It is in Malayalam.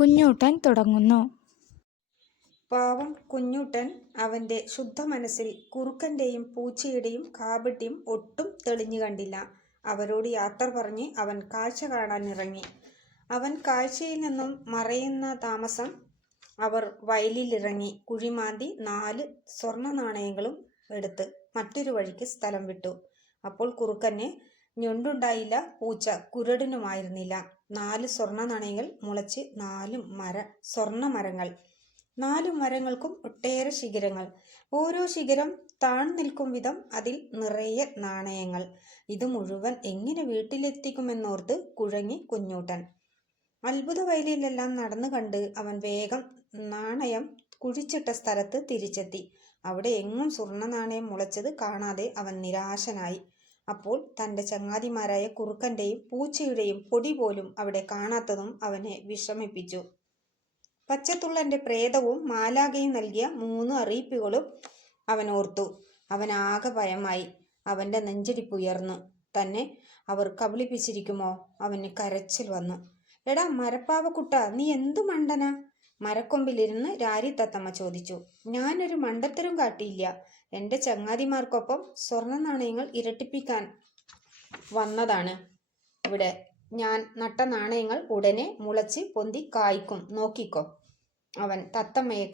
കുഞ്ഞൂട്ടൻ തുടങ്ങുന്നു. പാവം കുഞ്ഞൂട്ടൻ അവന്റെ ശുദ്ധ മനസ്സിൽ കുറുക്കന്റെയും പൂച്ചയുടെയും കാപട്യം ഒട്ടും തെളിഞ്ഞു കണ്ടില്ല. അവരോട് യാത്ര പറഞ്ഞ് അവൻ കാഴ്ച കാണാനിറങ്ങി. അവൻ കാഴ്ചയിൽ നിന്നും മറയുന്ന താമസം അവർ വയലിലിറങ്ങി കുഴിമാന്തി 4 സ്വർണ്ണ നാണയങ്ങളും എടുത്ത് മറ്റൊരു വഴിക്ക് സ്ഥലം വിട്ടു. അപ്പോൾ കുറുക്കന് ഞൊണ്ടുണ്ടായില്ല, പൂച്ച കുരുടനുമായിരുന്നില്ല. 4 സ്വർണ്ണ നാണയങ്ങൾ മുളച്ച് 4 സ്വർണ്ണ മരങ്ങൾ. 4 മരങ്ങൾക്കും ഒട്ടേറെ ശിഖരങ്ങൾ. ഓരോ ശിഖരം താഴ്ന്നു നിൽക്കും വിധം അതിൽ നിറയെ നാണയങ്ങൾ. ഇത് മുഴുവൻ എങ്ങനെ വീട്ടിലെത്തിക്കുമെന്നോർത്ത് കുഴങ്ങി കുഞ്ഞൂട്ടൻ. അത്ഭുത വയലിലെല്ലാം നടന്നു കണ്ട് അവൻ വേഗം നാണയം കുഴിച്ചിട്ട സ്ഥലത്ത് തിരിച്ചെത്തി. അവിടെ എങ്ങും സ്വർണ്ണ നാണയം മുളച്ചത് കാണാതെ അവൻ നിരാശനായി. അപ്പോൾ തൻ്റെ ചങ്ങാതിമാരായ കുറുക്കന്റെയും പൂച്ചയുടെയും പൊടി പോലും അവിടെ കാണാത്തതും അവനെ വിഷമിപ്പിച്ചു. പച്ചത്തുള്ളന്റെ പ്രേതവും മാലാഖയും നൽകിയ 3 അറിയിപ്പുകളും അവൻ ഓർത്തു. അവനാകെ ഭയമായി. അവന്റെ നെഞ്ചിടിപ്പ് ഉയർന്നു. തന്നെ അവർ കബളിപ്പിച്ചിരിക്കുമോ? അവന് കരച്ചിൽ വന്നു. എടാ മരപ്പാവക്കുട്ട, നീ എന്തു മണ്ടനാ? മരക്കൊമ്പിലിരുന്ന് രാരിത്തത്തമ്മ ചോദിച്ചു. ഞാനൊരു മണ്ടത്തരം കാട്ടിയില്ല. എൻ്റെ ചങ്ങാതിമാർക്കൊപ്പം സ്വർണ്ണ നാണയങ്ങൾ ഇരട്ടിപ്പിക്കാൻ വന്നതാണ് ഇവിടെ. ഞാൻ നട്ട നാണയങ്ങൾ ഉടനെ മുളച്ച് പൊന്തി കായ്ക്കും, നോക്കിക്കോ. അവൻ തത്തമ്മയെ